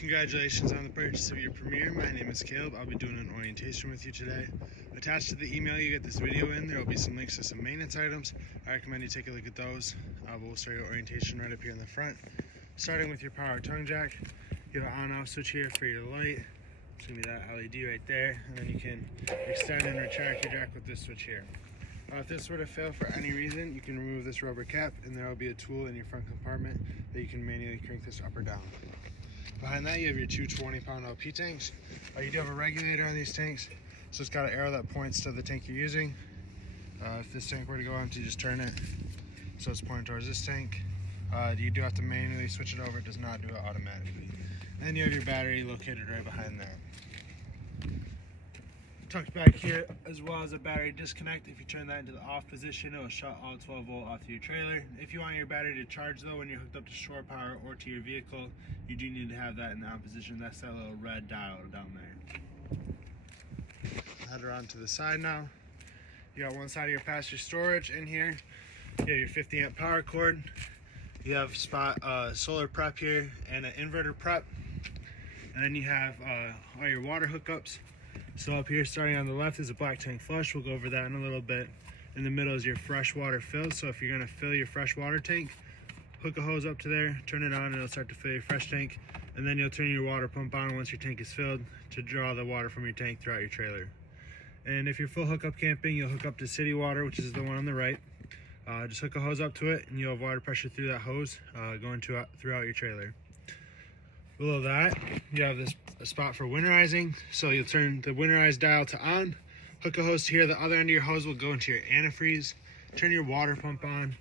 Congratulations on the purchase of your Premier. My name is Caleb. I'll be doing an orientation with you today. Attached to the email you get this video in, there will be some links to some maintenance items. I recommend you take a look at those. We'll start your orientation right up here in the front. Starting with your power tongue jack, you have an on-off switch here for your light. It's going to be that LED right there, and then you can extend and retract your jack with this switch here. If this were to fail for any reason, you can remove this rubber cap, and there will be a tool in your front compartment that you can manually crank this up or down. Behind that, you have your two 20-pound LP tanks. You do have a regulator on these tanks, so it's got an arrow that points to the tank you're using. If this tank were to go empty, just turn it so it's pointing towards this tank. You do have to manually switch it over. It does not do it automatically. And you have your battery located right behind that. Tucked back here, as well as a battery disconnect. If you turn that into the off position, it will shut all 12 volt off to your trailer. If you want your battery to charge though, when you're hooked up to shore power or to your vehicle, you do need to have that in the on position. That's that little red dial down there. Head around to the side now. You got one side of your passenger storage in here. You have your 50 amp power cord. You have solar prep here and an inverter prep. And then you have all your water hookups. So up here, starting on the left, is a black tank flush. We'll go over that in a little bit. In the middle is your fresh water fill. So if you're gonna fill your fresh water tank, hook a hose up to there, turn it on, and it'll start to fill your fresh tank. And then you'll turn your water pump on once your tank is filled to draw the water from your tank throughout your trailer. And if you're full hookup camping, you'll hook up to city water, which is the one on the right. Just hook a hose up to it, and you'll have water pressure through that hose going throughout your trailer. Below that, you have a spot for winterizing. So you'll turn the winterize dial to on, hook a hose to here. The other end of your hose will go into your antifreeze. Turn your water pump on,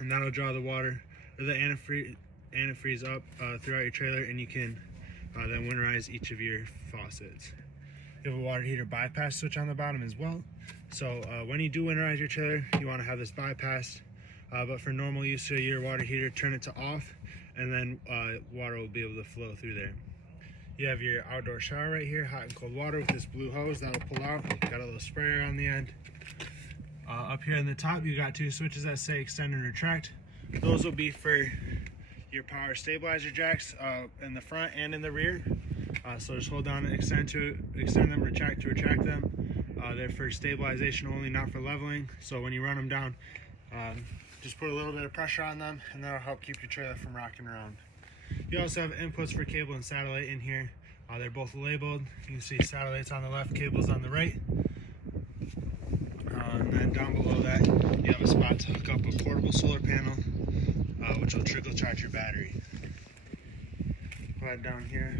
and that'll draw the water or the antifreeze up throughout your trailer, and you can then winterize each of your faucets. You have a water heater bypass switch on the bottom as well. So when you do winterize your trailer, you want to have this bypassed. But for normal use of your water heater, turn it to off, and then water will be able to flow through there. You have your outdoor shower right here, hot and cold water with this blue hose that'll pull out. Got a little sprayer on the end. Up here in the top, you got two switches that say extend and retract. Those will be for your power stabilizer jacks in the front and in the rear. So just hold down and extend them, retract to retract them. They're for stabilization only, not for leveling. So when you run them down, just put a little bit of pressure on them, and that'll help keep your trailer from rocking around. You also have inputs for cable and satellite in here. They're both labeled. You can see satellites on the left, cables on the right. And then down below that, you have a spot to hook up a portable solar panel, which will trickle charge your battery. Right down here,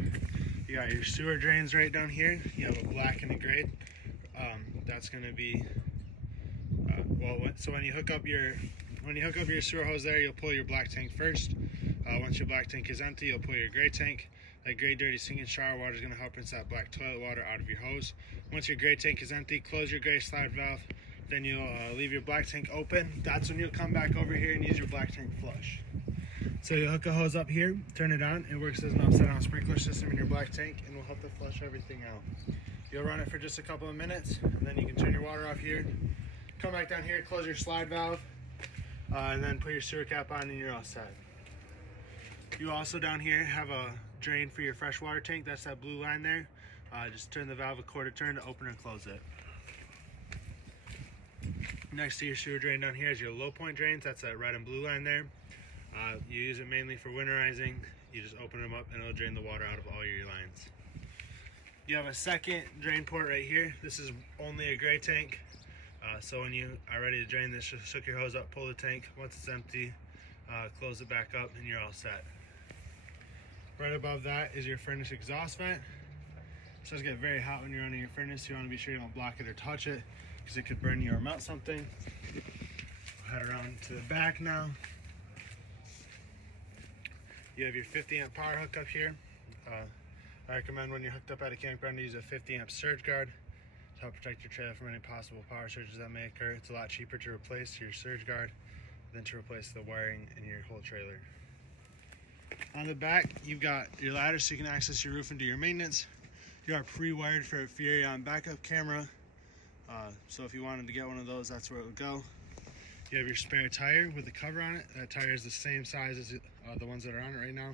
you got your sewer drains right down here. You have a black and a gray. That's going to be so when you hook up your sewer hose there, you'll pull your black tank first. Once your black tank is empty, you'll pull your gray tank. That gray dirty sinking shower water is going to help rinse that black toilet water out of your hose. Once your gray tank is empty, close your gray slide valve. Then you'll leave your black tank open. That's when you'll come back over here and use your black tank flush. So you'll hook a hose up here, turn it on. It works as an upside down sprinkler system in your black tank, and will help to flush everything out. You'll run it for just a couple of minutes, and then you can turn your water off here. Come back down here, close your slide valve, and then put your sewer cap on, and you're all set. You also down here have a drain for your fresh water tank. That's that blue line there. Just turn the valve a quarter turn to open and close it. Next to your sewer drain down here is your low point drains. That's that red and blue line there. You use it mainly for winterizing. You just open them up and it'll drain the water out of all your lines. You have a second drain port right here. This is only a gray tank. So when you are ready to drain this, just hook your hose up, pull the tank. Once it's empty, close it back up, and you're all set. Right above that is your furnace exhaust vent. So it's get very hot when you're running your furnace. You want to be sure you don't block it or touch it, because it could burn you or melt something. We'll head around to the back now. You have your 50 amp power hookup here. I recommend when you're hooked up at a campground to use a 50 amp surge guard to help protect your trailer from any possible power surges that may occur. It's a lot cheaper to replace your surge guard than to replace the wiring in your whole trailer. On the back, you've got your ladder so you can access your roof and do your maintenance. You are pre-wired for a Furion backup camera. So if you wanted to get one of those, that's where it would go. You have your spare tire with the cover on it. That tire is the same size as the ones that are on it right now.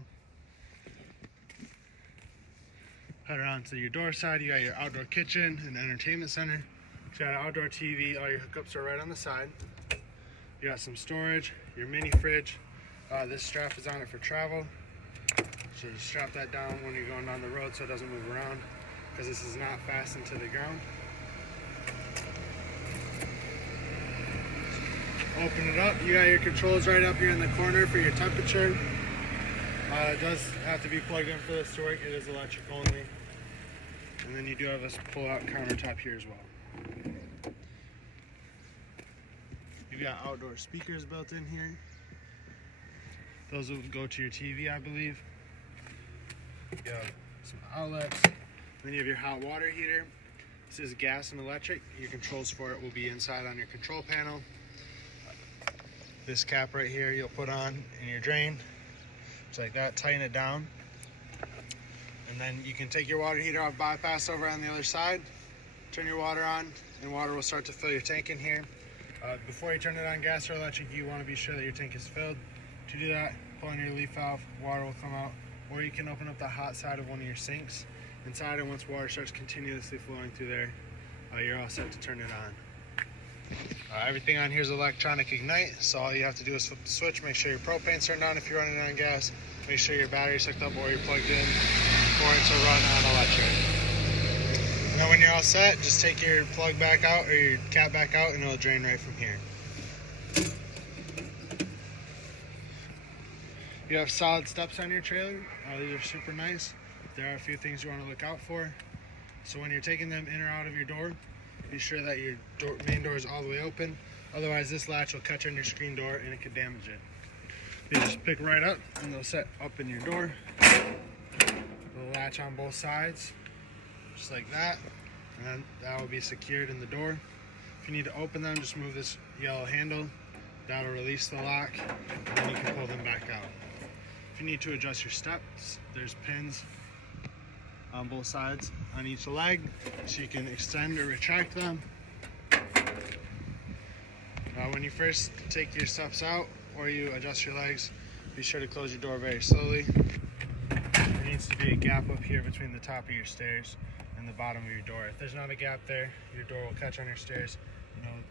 Head around to your door side. You got your outdoor kitchen and entertainment center. You got an outdoor TV. All your hookups are right on the side. You got some storage, your mini fridge. This strap is on it for travel. So just strap that down when you're going down the road so it doesn't move around, because this is not fastened to the ground. Open it up. You got your controls right up here in the corner for your temperature. It does have to be plugged in for this to work. It is electric only. And then you do have a pull-out countertop here as well. You've got outdoor speakers built in here. Those will go to your TV, I believe. You have some outlets. Then you have your hot water heater. This is gas and electric. Your controls for it will be inside on your control panel. This cap right here you'll put on in your drain. Just like that, tighten it down. And then you can take your water heater off, bypass over on the other side, turn your water on, and water will start to fill your tank in here. Before you turn it on gas or electric, you want to be sure that your tank is filled. To do that, pull on your leaf valve, water will come out, or you can open up the hot side of one of your sinks inside, and once water starts continuously flowing through there, you're all set to turn it on. Everything on here is electronic ignite, so all you have to do is flip the switch, make sure your propane's turned on if you're running on gas, make sure your battery's hooked up or you're plugged in for it to run on electric. And then when you're all set, just take your plug back out or your cap back out and it'll drain right from here. You have solid steps on your trailer. These are super nice. There are a few things you want to look out for. So when you're taking them in or out of your door, be sure that your main door is all the way open. Otherwise, this latch will catch on your screen door and it could damage it. You just pick right up and they'll set up in your door. They'll latch on both sides, just like that. And then that will be secured in the door. If you need to open them, just move this yellow handle. That'll release the lock, and then you can pull them back out. If you need to adjust your steps, there's pins on both sides on each leg, so you can extend or retract them. When you first take your steps out or you adjust your legs, be sure to close your door very slowly. There needs to be a gap up here between the top of your stairs and the bottom of your door. If there's not a gap there, your door will catch on your stairs and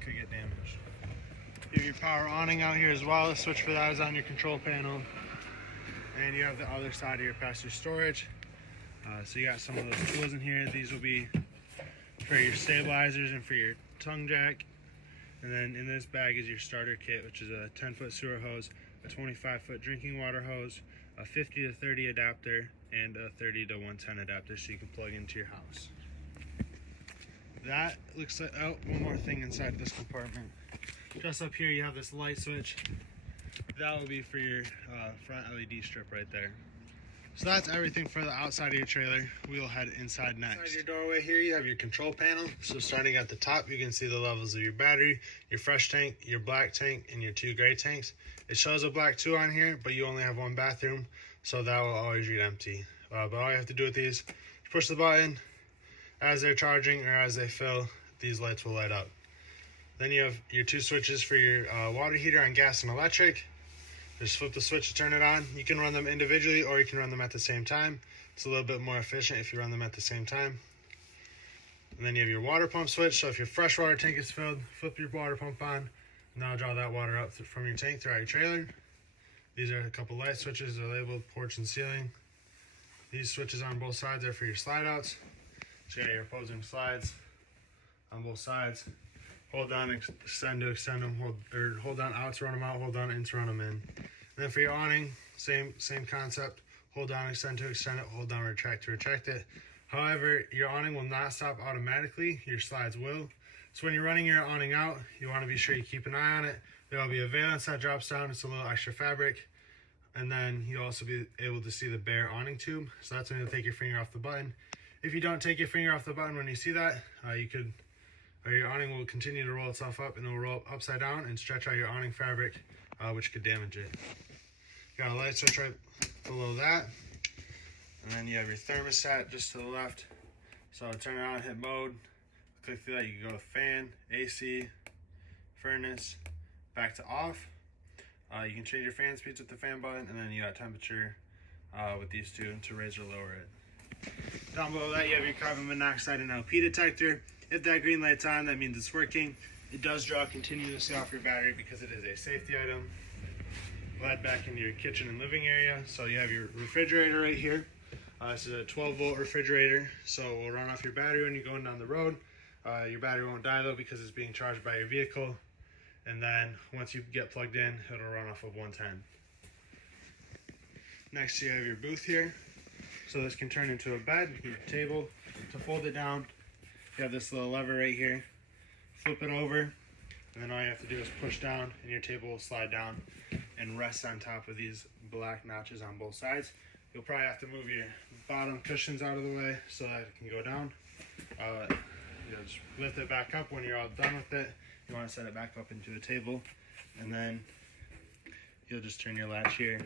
could get damaged. You have your power awning out here as well. The switch for that is on your control panel. And you have the other side of your passenger storage. So you got some of those tools in here. These will be for your stabilizers and for your tongue jack. And then in this bag is your starter kit, which is a 10-foot sewer hose, a 25-foot drinking water hose, a 50 to 30 adapter, and a 30 to 110 adapter so you can plug into your house. That looks like, one more thing inside this compartment. Just up here you have this light switch. That will be for your front LED strip right there. So that's everything for the outside of your trailer. We'll head inside next. Inside your doorway here you have your control panel. So starting at the top you can see the levels of your battery, your fresh tank, your black tank, and your 2 gray tanks. It shows a black 2 on here, but you only have 1 bathroom, so that will always read empty. But all you have to do with these, push the button. As they're charging or as they fill, these lights will light up. Then you have your 2 switches for your water heater on gas and electric. Just flip the switch to turn it on. You can run them individually or you can run them at the same time. It's a little bit more efficient if you run them at the same time. And then you have your water pump switch. So if your freshwater tank is filled, flip your water pump on. Now draw that water up from your tank throughout your trailer. These are a couple light switches. They're labeled porch and ceiling. These switches on both sides are for your slide outs. So you got your opposing slides on both sides. Hold down, extend to extend them, hold down out to run them out, hold down in to run them in. And then for your awning, same concept. Hold down, extend to extend it, hold down, retract to retract it. However, your awning will not stop automatically, your slides will. So when you're running your awning out, you want to be sure you keep an eye on it. There will be a valance that drops down, it's a little extra fabric. And then you'll also be able to see the bare awning tube. So that's when you'll take your finger off the button. If you don't take your finger off the button when you see that, your awning will continue to roll itself up and it will roll upside down and stretch out your awning fabric, which could damage it. You got a light switch right below that. And then you have your thermostat just to the left. So turn it on, hit mode, click through that, you can go to fan, AC, furnace, back to off. You can change your fan speeds with the fan button, and then you got temperature with these two to raise or lower it. Down below that, you have your carbon monoxide and LP detector. If that green light's on, that means it's working. It does draw continuously off your battery because it is a safety item. We'll head back into your kitchen and living area. So you have your refrigerator right here. This is a 12-volt refrigerator, so it will run off your battery when you're going down the road. Your battery won't die though because it's being charged by your vehicle. And then once you get plugged in, it'll run off of 110. Next, you have your booth here. So this can turn into a bed, your table. To fold it down, you have this little lever right here. Flip it over, and then all you have to do is push down, and your table will slide down and rest on top of these black notches on both sides. You'll probably have to move your bottom cushions out of the way so that it can go down. Just lift it back up when you're all done with it. You want to set it back up into a table, and then you'll just turn your latch here.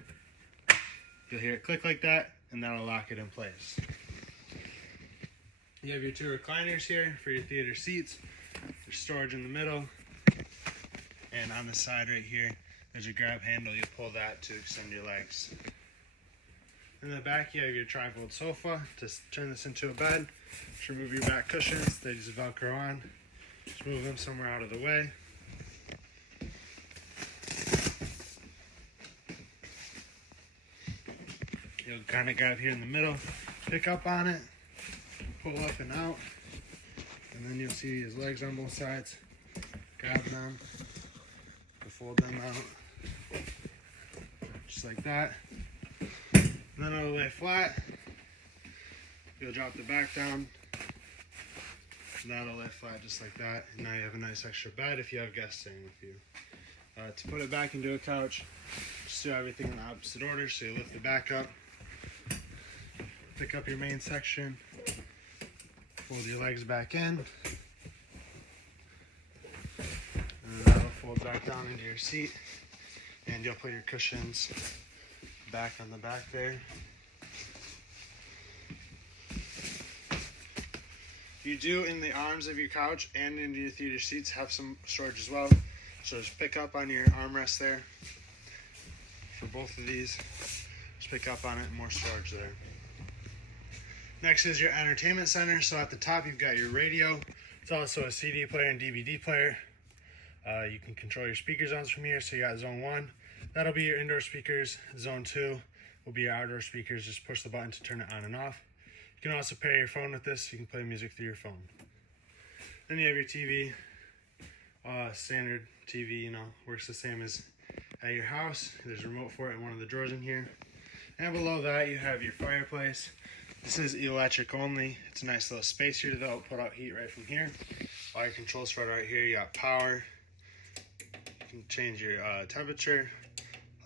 You'll hear it click like that, and that'll lock it in place. You have your two recliners here for your theater seats. There's storage in the middle, and on the side right here, there's a grab handle. You pull that to extend your legs. In the back, you have your trifold sofa. To turn this into a bed, just remove your back cushions. They just Velcro on. Just move them somewhere out of the way. You'll kind of grab here in the middle, pick up on it, pull up and out, and then you'll see his legs on both sides. Grab them, fold them out, just like that. And then it'll lay flat. You'll drop the back down, and that'll lay flat just like that. And now you have a nice extra bed if you have guests staying with you. To put it back into a couch, just do everything in the opposite order. So you lift the back up, pick up your main section, fold your legs back in, and that'll fold back down into your seat, and you'll put your cushions back on the back there. You do, in the arms of your couch and into your theater seats, have some storage as well. So just pick up on your armrest there. For both of these, just pick up on it, and more storage there. Next is your entertainment center. So at the top, you've got your radio. It's also a CD player and DVD player. You can control your speaker zones from here. So you got zone 1. That'll be your indoor speakers. Zone 2 will be your outdoor speakers. Just push the button to turn it on and off. You can also pair your phone with this. You can play music through your phone. Then you have your TV. Standard TV, works the same as at your house. There's a remote for it in one of the drawers in here. And below that, you have your fireplace. This is electric only. It's a nice little space here that'll put out heat right from here. All your controls for it right here. You got power. You can change your temperature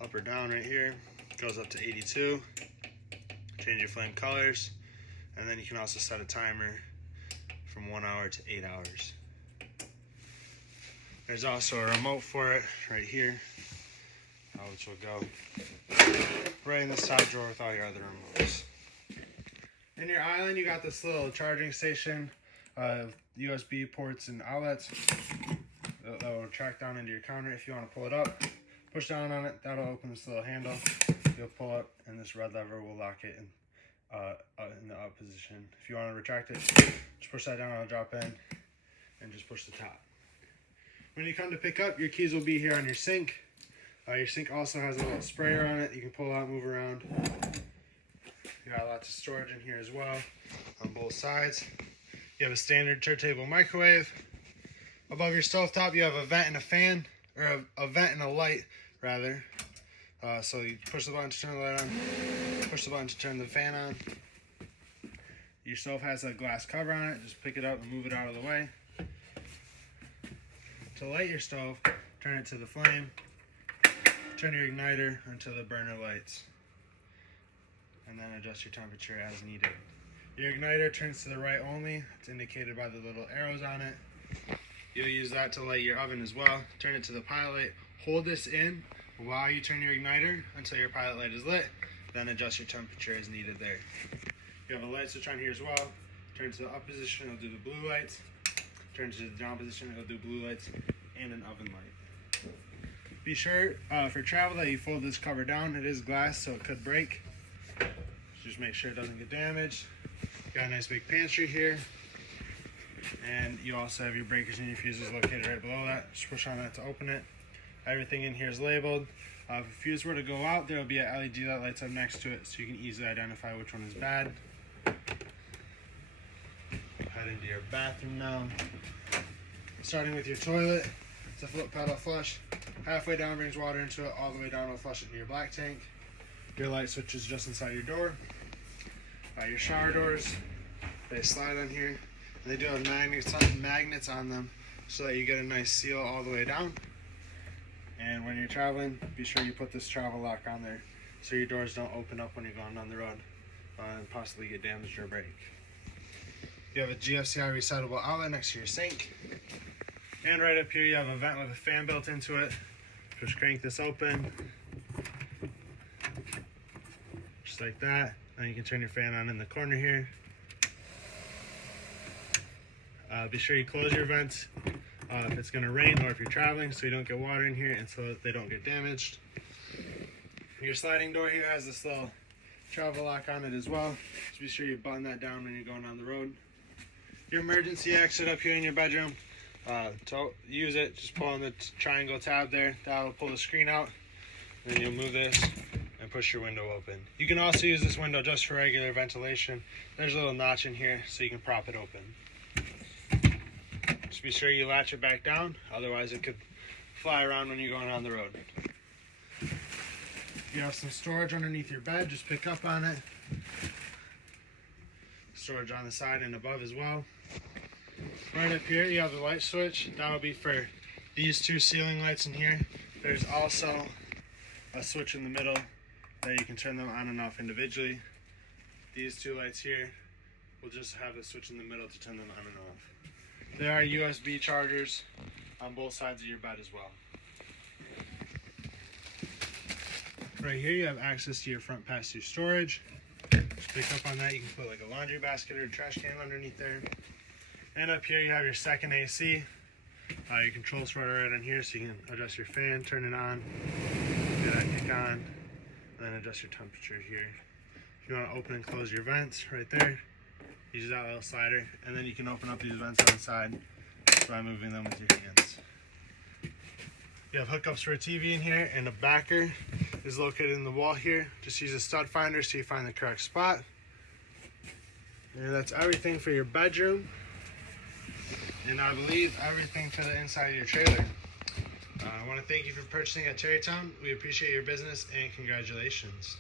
up or down right here. It goes up to 82. Change your flame colors. And then you can also set a timer from 1 hour to 8 hours. There's also a remote for it right here, which will go right in this top drawer with all your other remotes. In your island, you got this little charging station, USB ports and outlets that will track down into your counter. If you want to pull it up, push down on it, that'll open this little handle. You'll pull up, and this red lever will lock it in the up position. If you want to retract it, just push that down, it'll drop in, and just push the top. When you come to pick up, your keys will be here on your sink. Your sink also has a little sprayer on it. You can pull out, move around. You got lots of storage in here as well on both sides. You have a standard turntable microwave. Above your stovetop, you have a vent and a fan, or a vent and a light, rather. So you push the button to turn the light on, push the button to turn the fan on. Your stove has a glass cover on it. Just pick it up and move it out of the way. To light your stove, turn it to the flame, turn your igniter until the burner lights, and then adjust your temperature as needed. Your igniter turns to the right only. It's indicated by the little arrows on it. You'll use that to light your oven as well. Turn it to the pilot light. Hold this in while you turn your igniter until your pilot light is lit, then adjust your temperature as needed there. You have a light switch on here as well. Turn to the up position, it'll do the blue lights. Turn to the down position, it'll do blue lights and an oven light. Be sure for travel that you fold this cover down. It is glass, so it could break. Just make sure it doesn't get damaged. Got a nice big pantry here. And you also have your breakers and your fuses located right below that. Just push on that to open it. Everything in here is labeled. If a fuse were to go out, there will be an LED that lights up next to it, so you can easily identify which one is bad. Head into your bathroom now. Starting with your toilet, it's a flip pedal flush. Halfway down brings water into it, all the way down will flush it into your black tank. Your light switch is just inside your door. Your shower doors, they slide on here. And they do have magnets on them so that you get a nice seal all the way down. And when you're traveling, be sure you put this travel lock on there so your doors don't open up when you're going down the road and possibly get damaged or break. You have a GFCI resettable outlet next to your sink. And right up here you have a vent with a fan built into it. Just crank this open. Just like that. And you can turn your fan on in the corner here. Be sure you close your vents if it's going to rain or if you're traveling, so you don't get water in here and so that they don't get damaged. Your sliding door here has this little travel lock on it as well. So be sure you button that down when you're going on the road. Your emergency exit up here in your bedroom. To use it, just pull on the triangle tab there. That will pull the screen out. Then you'll move this and push your window open. You can also use this window just for regular ventilation. There's a little notch in here so you can prop it open. Just be sure you latch it back down, otherwise it could fly around when you're going on the road. You have some storage underneath your bed, just pick up on it. Storage on the side and above as well. Right up here you have the light switch. That will be for these two ceiling lights in here. There's also a switch in the middle that you can turn them on and off individually. These two lights here will just have the switch in the middle to turn them on and off. There are USB chargers on both sides of your bed as well. Right here you have access to your front pass-through storage. Just pick up on that. You can put like a laundry basket or a trash can underneath there. And up here you have your second AC. Your controls are right on here, so you can adjust your fan, turn it on, get that kick on, and then adjust your temperature here. If you want to open and close your vents, right there, use that little slider, and then you can open up these vents on the side by moving them with your hands. You have hookups for a TV in here, and a backer is located in the wall here. Just use a stud finder so you find the correct spot. And that's everything for your bedroom. And I believe everything for the inside of your trailer. I want to thank you for purchasing at Terrytown. We appreciate your business and congratulations.